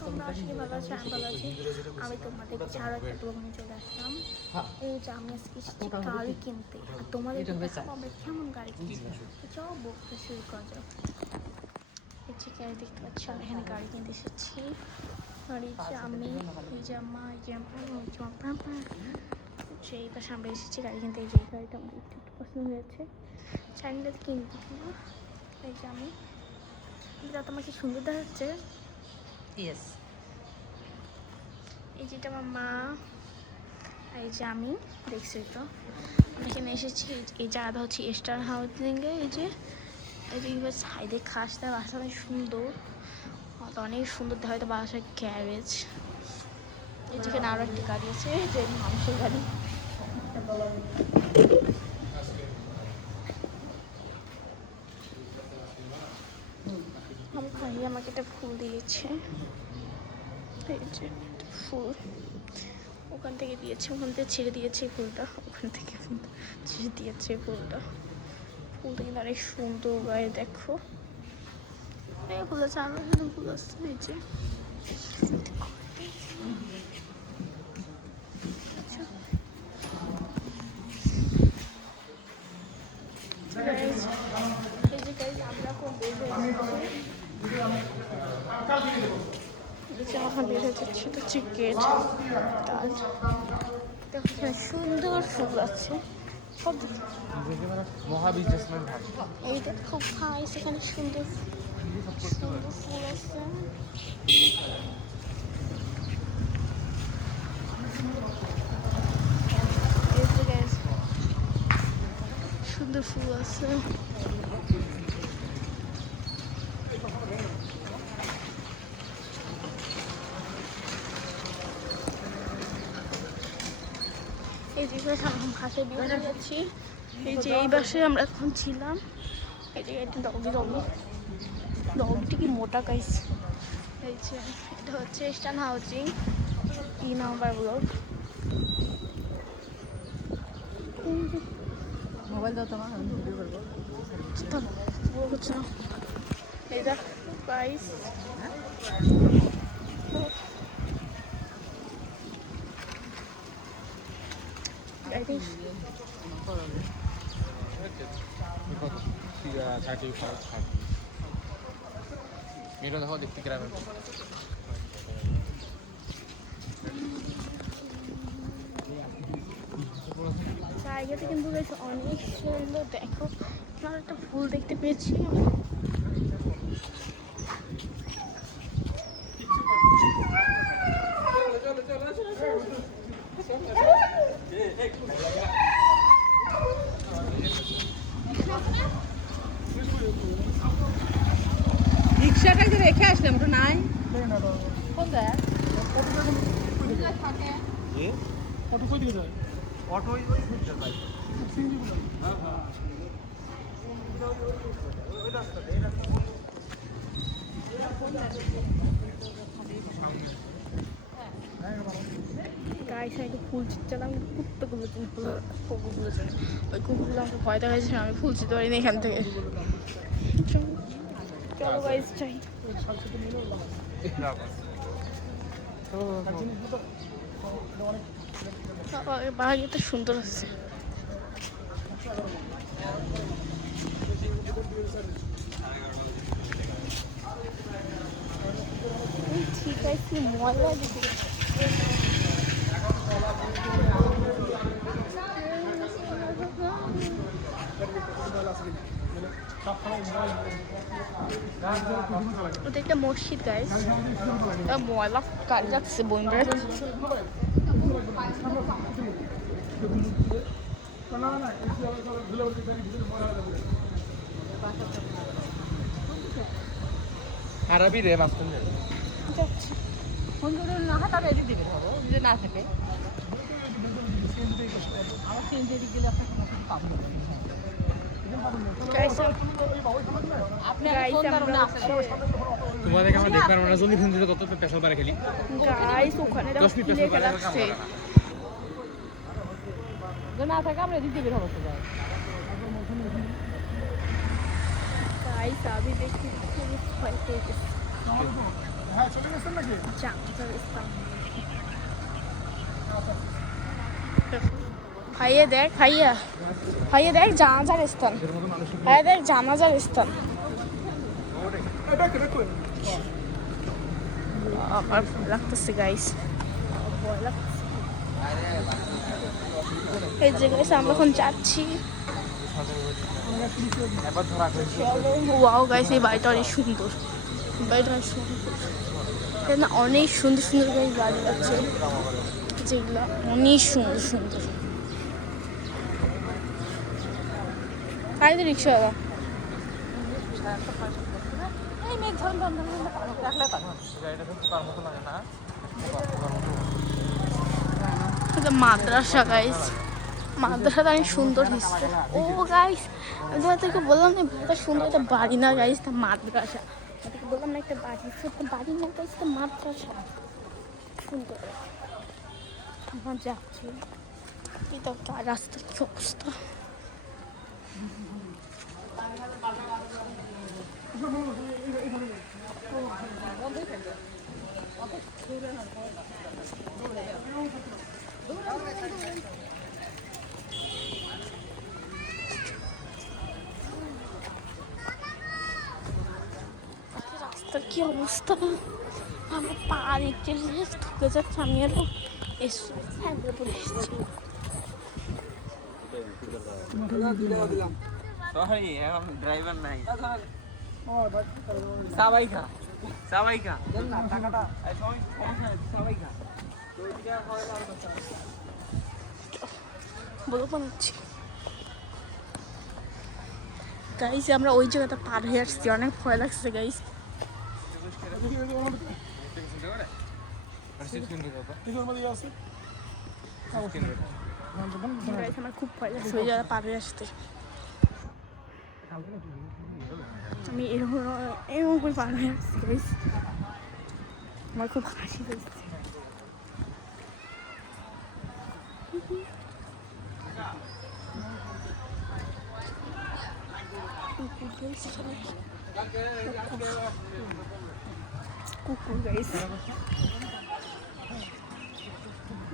তোমরা আসলে ভালো আছো, আমি ভালো আছি। আমি তোমাদের ছাড়া একটা ব্লগে চলে আসলাম। এই যে আমি আজকে এসেছি গাড়ি কিনতে, আর তোমাদের আমরা কেমন গাড়ি কিনতে চলো বলতে শুরু করা যাক। এই যে গাড়ি দেখতে পাচ্ছি, আমি এখানে গাড়ি কিনতে এসেছি। আর এই যে আমি, এই যে আমা, এই যে এই পাশে আমরা এসেছি গাড়ি কিনতে। এই যে গাড়িটা আমাদের একটু একটু পছন্দ হয়েছে, চাইলে কিনবো কিনা। এই যে আমি, এটা তোমার কি সুন্দর দেখাচ্ছে। ইয়েস, এই যেটা আমার মা, এই যে আমি দেখছি তো আমি এখানে এসেছি। এই জায়গাটা হচ্ছে স্টার হাউজিংয়ে। এই যে সাইডে খাসটা বাসা অনেক সুন্দর, অনেক সুন্দর দেখা হয়তো বাসার গ্যারেজ। এই যেখানে আরও একটি গাড়ি আছে, যে মানুষের গাড়ি। আমার ভাই আমাকে একটা ফুল দিয়েছে, এই যে ফুল ওখান থেকে দিয়েছে, ওখান থেকে ছেড়ে দিয়েছে ফুলটা, ওখান থেকে ছেড়ে দিয়েছে ফুলটা। ফুলটা কিন্তু অনেক সুন্দর গায়ে, দেখো এই ফুল আছে, আরো শুধু ফুল আসছে। এই যে আমরা এখন বের হয়ে যাচ্ছি, এটা হচ্ছে গেট। দেখো সুন্দর ফুল আছে, সব মহা বিজনেসম্যান এইটা খুব ভাইস, এখানে সুন্দর সুন্দর ফুল আছে। সুন্দর ফুল আছে। এই যে আমরা ভাষায় বেরিয়ে যাচ্ছি। এই যে এই বাসে আমরা এখন ছিলাম। এই যে একটা ডগটি কি মোটা গাইস। এই যে এটা হচ্ছে স্টান হাউজিং 3 নম্বর ব্লক। মোবাইল দাও তোমার, আমি ভিডিও করবো। এই দেখ গাইস, মেয়েটা দেখো দেখতে গ্রামের জায়গাটা কিন্তু বেশ অনেক সুন্দর। দেখো আমার একটা ফুল দেখতে পেয়েছি। রিক্সাটা যে রেখে আসলাম তো নাই কোন যায় অটো কই দিকে যায়? অটো ওই ভাই হ্যাঁ হ্যাঁ ওই রাস্তাটা এই রাস্তা গায়ে সাইডে ফুল ছিটছিলাম, কুত্তাগুলো কুকুরগুলো ছিল, ওই কুকুরগুলো আমাকে ভয় দেখাচ্ছে, আমি ফুল ছিটতে পারিনি এখান থেকে। চলো গাইস যাই। বাড়িটা সুন্দর আছে। ঠিক আছে, মজা দিতে ওটা একটা মসজিদ গাইস, ময়লা গাড়ি যাচ্ছে বন্ধুরা। আরবি রে মাস্টার যাচ্ছি ফোন করে না হয় তাহলে এদিক দিবে ধরো, যদি না থাকে আমার চেঞ্জ এদিক গেলে আপনার কোনো পাবো না। আপনি ফোন করুন না, তোমাদের আমরা দেখবার আমরা জন্য ফোন দিলে তত পেছাল পারে খেলি গাইস, ওখানে 10 মিনিট পেছাল পারে লাগছে। যদি না থাকে আমরা এদিক দিবে ধরো তো যায়। গাইস আমি দেখি খুব ভয় পেয়ে গেছি। হ্যাঁ চলে গেছেন নাকি? জানাজার স্থান। ভাইয়া দেখ ভাইয়া দেখ জানাজার স্থান, ভাইয়া দেখ জানাজার স্থান। আমার ভয় লাগতেছে গাইস, ভয় লাগতেছে। এই যে গাইস আমরা এখন যাচ্ছি। ওয়াও গাইস, এই বাড়িটা অনেক সুন্দর, বাড়িটা অনেক সুন্দর। এখানে অনেক সুন্দর সুন্দর গাইস বাড়ি আছে, যেগুলো অনেক সুন্দর সুন্দর। গাড়িতে রিক্সা দাদা মাদ্রাসা গাইস, মাদ্রাসাটা অনেক সুন্দর হিস্ট্রি। ও গাইস আমি তোমাদেরকে বললাম না এটা সুন্দর, একটা বাড়ি না গাইস, এটা মাদ্রাসা। তোমাদেরকে বললাম না একটা বাড়ি, একটা বাড়ি না গাইস, এটা মাদ্রাসা। সুন্দর আমরা যাচ্ছি, এটা রাস্তার কি অবস্থা। রাস্তার কি অবস্থা, আমার পা দিচ্ছে ঢুকে যাচ্ছে। আমি আরো এসছি, হ্যাঁ বলে এসছি। সরি এখন ড্রাইভার নাই। সবাই খা টাকাটা সবাই খা বলবো বানাচ্ছি গাইস। আমরা ওই জায়গাটা পার হয়ে আসছি, অনেক ভয় লাগছে গাইস। আমার খুব ভয় লাগছে ওই জায়গাটা পার হয়ে আসতে। আমি এরকম করে পার হয়ে আসছি গাইস, আমার খুব হাসি পেয়েছে। কুকুর গাইস,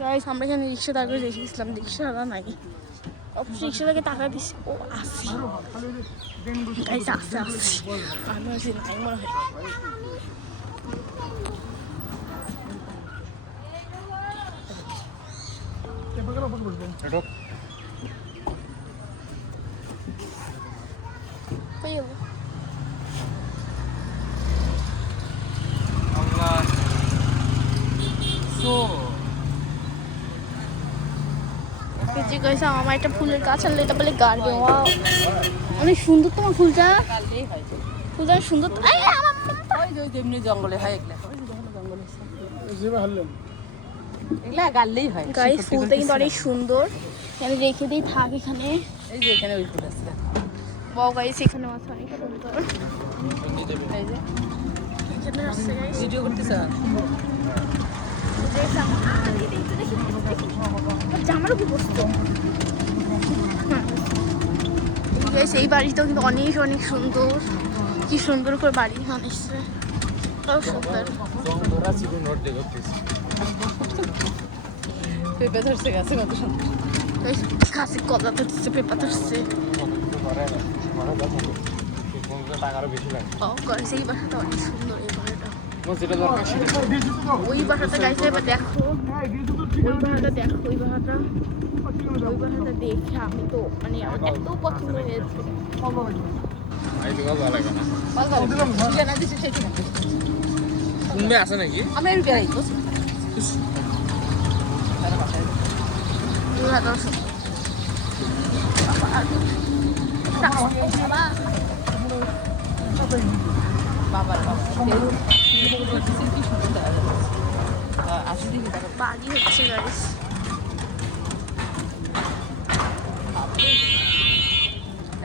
গাইস আমরা এখানে রিক্সা দাঁড় করে রেখেছিলাম, রিক্সাটা নাই। রিক্সাটাকে টাকা দিচ্ছি, ও আসি গাইস, আসছে আমি আসি নাই মনে হয়। আমার একটা ফুলের গাছ আনলে, এটা বলে গার্ডেন। অনেক সুন্দর তোমার ফুলটা, ফুলটা সুন্দর। যেমনি জঙ্গলে হয় এগুলা, এগুলা গাললেই হয়। গাইস ফুলটা কিন্তু অনেক সুন্দর, এখানে রেখে দিই থাক এখানে। এই যে এখানে ওই ফুল আছে, বাও গাইস এখানে আছে অনেক সুন্দর। এই যে এখানে আছে গাইস, ভিডিও করতেছ। জামার উপর বসতো গাইস। এই বাড়িটাও কিন্তু অনেক অনেক সুন্দর, কি সুন্দর করে বাড়ি বানিয়েছে, খুব সুন্দর। পেঁপে ধরছে গাছে, কত সুন্দর গাছে কলা ধরছে, পেঁপা ধরছে। এই বাসাটা অনেক সুন্দর, এই বাসাটা। ওই বাসাটা গাইছে, এবার দেখো ওই বাসাটা, দেখো ওই বাসাটা, ওই বাসাটা দেখে আমি তো মানে আমার এত পছন্দ হয়েছে। আছে নাকি আমি বেড়াই বাবার বাড়ি হচ্ছে গাইস।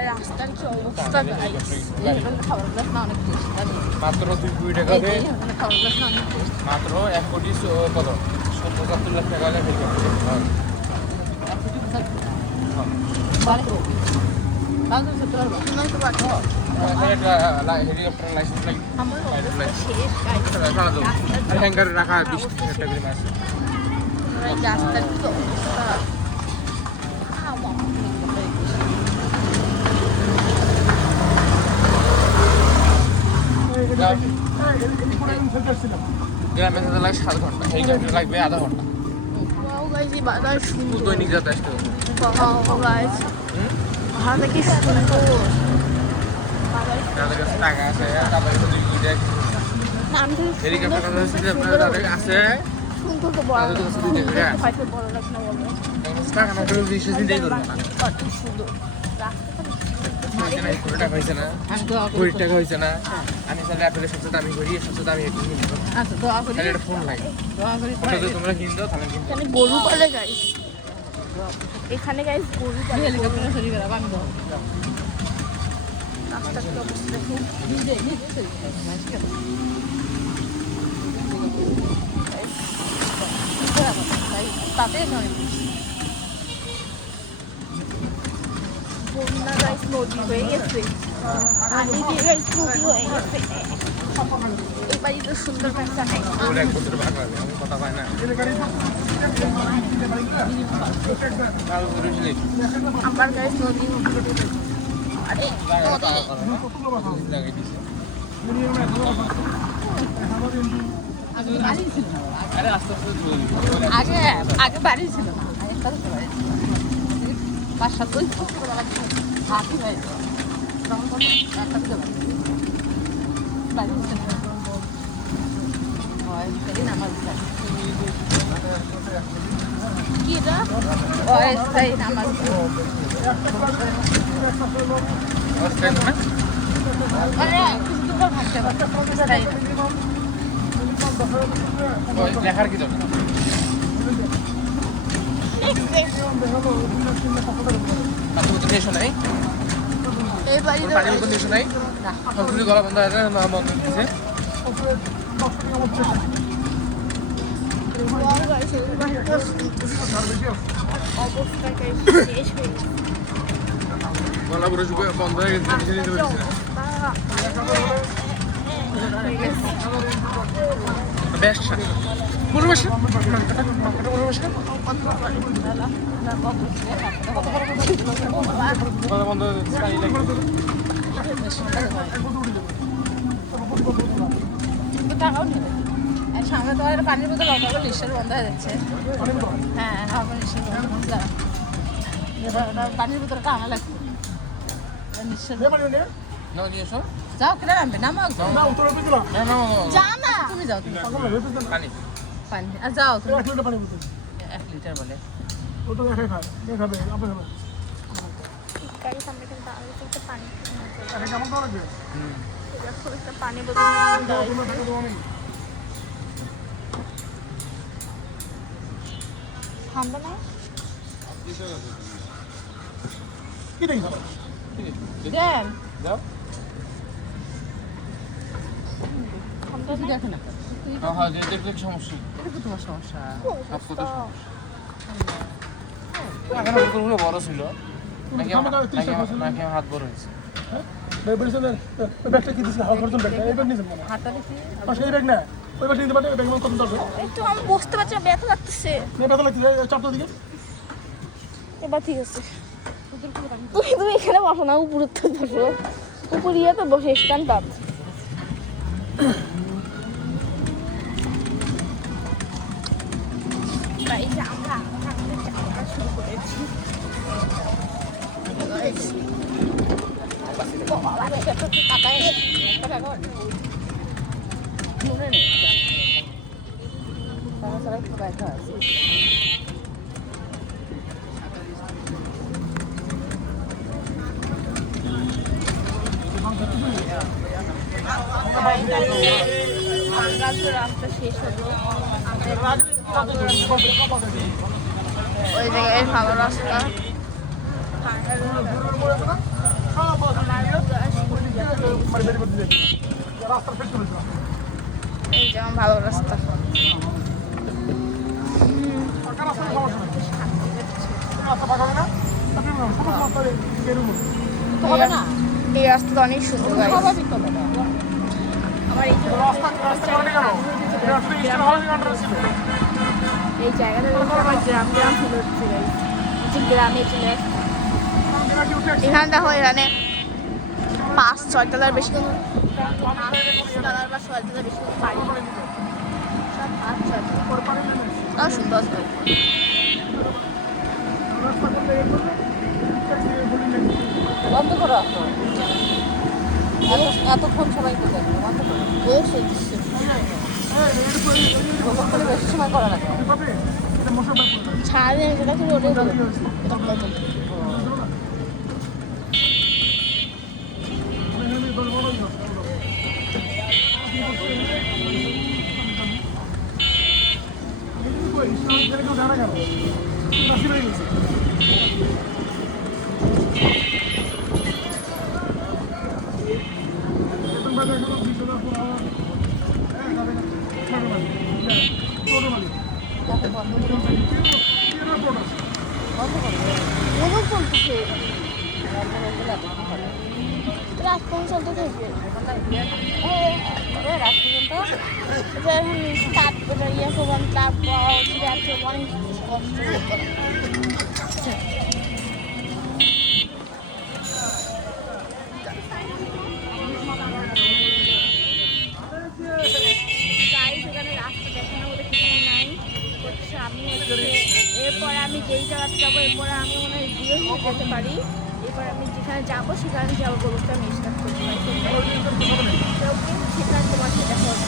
রাস্তার কি অবস্থা গাইস, খাবার গ্লাস না অনেক মাত্র 2 টাকা দিয়ে, মাত্র 1 কোটি কত 70 লাখ টাকা লাগে। বাড়ি হেলিকপ্টার লাইসেন্স লাগে আমার অবস্থা শেষ গাইস হ্যাঙ্গারে রাখা 20-30 টাকা করে মাছ রাস্তার কি অবস্থা গ্রামে যেতে লাগে 7 ঘন্টা হেলিকপ্টার লাগবে আধা ঘন্টা ওয়াও গাইস এই বাজার সুন্দর দৈনিক যাতায়াত ওয়াও গাইস ভালো কি সুন্দর তাদের কাছে টাকা আছে তাদের কাছে হেলিকপ্টার তাদের আছে সুন্দর তো বড় তাদের কাছে দিতে হবে ফাইটার বড় লাগে না বলো টাকা না করে বিশেষ দিন দেই করবে না কত সুন্দর রাস্তাটা টাকা হয়েছে না কোটি টাকা হয়েছে না আমি তাহলে আপনাদের সবচেয়ে দামি করি সবচেয়ে দামি একটু কিনবো আচ্ছা দোয়া করি তাহলে একটা ফোন লাগে দোয়া করি ওটা যদি তোমরা কিনতো তাহলে কিনতো এখানে গরু পালে গাইস এখানে গাইস গরু পালে হেলিকপ্টারে চলে বেড়াবো আমি দোয়া রাস্তার কি অবস্থা দেখো নিজে নিজে চলে তাতে নয় বন্যা গাইস নদী হয়ে গেছে পানি দিয়ে গাইস নদী হয়ে গেছে এই বাড়িতে সুন্দর একটা নেই ওর এক বছর ভাগ হবে আমি কথা পাই না ভালো করেছিলি আমার গাইস নদী আরে লাগাই দিছে বাড়ি ছিল না আরে আস্তে আস্তে চলি আগে আগে বাড়ি ছিল না আগে তার বাড়ি 5-7 বছর হাতি ভাই তখন কোন একটা ছিল বাড়ি ছিল হয় সেই নামাজ কি এটা ওই সেই নামাজ অস্ট্রেন না আরে কিছু তো ভাবতে পারছো তাই ওই লেখার কি দরকার তার তো নেশন নাই এই বাড়িতে পানির মতো নেশন নাই সবকিছু গলা বন্ধ হয়ে বন্ধ দিচ্ছে ওয়াও গাইস এই বাড়িটা অবস্থা গাইস শেষ হয়ে গেছে গলা পুরো বন্ধ হয়ে গেছে কিছু নিতে পারছি না বেশ পুরো বসে পুরো বসে গলা বন্ধ হয়ে গেছে পানি লাগে টাকাও নেবে আর সামনে তো একটা পানির বোতল অটো লিস্টের বন্ধ হয়ে যাচ্ছে হ্যাঁ হবে লিস্টের বন্ধ পানির বোতলটা আনা লাগবে নিশ্চয় নাও নিয়ে এসো যাও কেটে নামবে নামো একদম না না যা না তুমি যাও তুমি পানি পানি আর যাও তুমি 1 লিটার পানি বোতল 1 লিটার বলে ওটা একাই খায় কে খাবে আপনি খাবেন গাইস আমরা কিন্তু আগে থেকে পানি একা কেমন তো লাগবে দেখো একটা পানি বোতল নিয়ে দাও তোমরা থেকে দেবো আমি ঠান্ডা না কি দেখি দেন যাও ঠান্ডা কিছু না দেখো না হ্যাঁ যে দেখলে সমস্যা এটা কি তোমার সমস্যা সব কথা এখন বোতলগুলো বড় ছিল নাকি নাকি হাত বড় হয়েছে বেরিয়েছেন ব্যাগটা কি দিছেন হাওয়া করছেন ব্যাগটা এই ব্যাগ নিছেন মানে হাতটা দেখি পাশে এই ব্যাগ না ওই ব্যাগ নিতে পারে ব্যাগ মতো কত দরকার একটু আমি বসতে পারছি না ব্যথা লাগতেছে নে ব্যথা লাগছে চাপটা দিকে এবার ঠিক আছে তুমি এখানে বসো না উপরে তো বসো উপরে ইয়ে তো বসে স্ট্যান্ড আপ এই যে আমরা আমাদের চাকরিটা শুরু করেছি রাস্তা শেষ হলো ওই জায়গায় ভালো রাস্তা এই যেমন ভালো রাস্তা হবে না এই রাস্তাটা অনেক সুন্দর guys। স্বাভাবিক কথাটা। আমার এই এই জায়গাটা দেখে আমার গ্রাম গ্রাম ফিল হচ্ছে guys। হচ্ছে গ্রামে চলে আসছে। এখানে দেখো এখানে 5-6 তলার বেশি কোনো 5 তলার বা 6 তলার বেশি কোনো বাড়ি নেই। সব 5-6 তলা। তাও সুন্দর সুন্দর। বন্ধ করো এতক্ষণ সবাই কোথায় বন্ধ করো বহু সুন্দর। ভ্রমণ করে বেশি সময় করা লাগে সারাদিন যেটা কি রোডে এটা কত মনে করতেছে রাত পর্যন্ত থেকে রাত পর্যন্ত তারপরে ইয়ে করবেন তারপর হচ্ছে অনেক কষ্ট করে সেখানে রাস্তা দেখানো বলে কিছু নাই হচ্ছে আমি হচ্ছে এরপরে আমি যেই জায়গাতে যাবো এরপরে আমি মনে হয় দিয়ে যেতে পারি এরপর আমি যেখানে যাবো সেখানে যাবো বলতে আমি স্টার্ট করতে পারি সেখানে তোমার সাথে দেখা হবে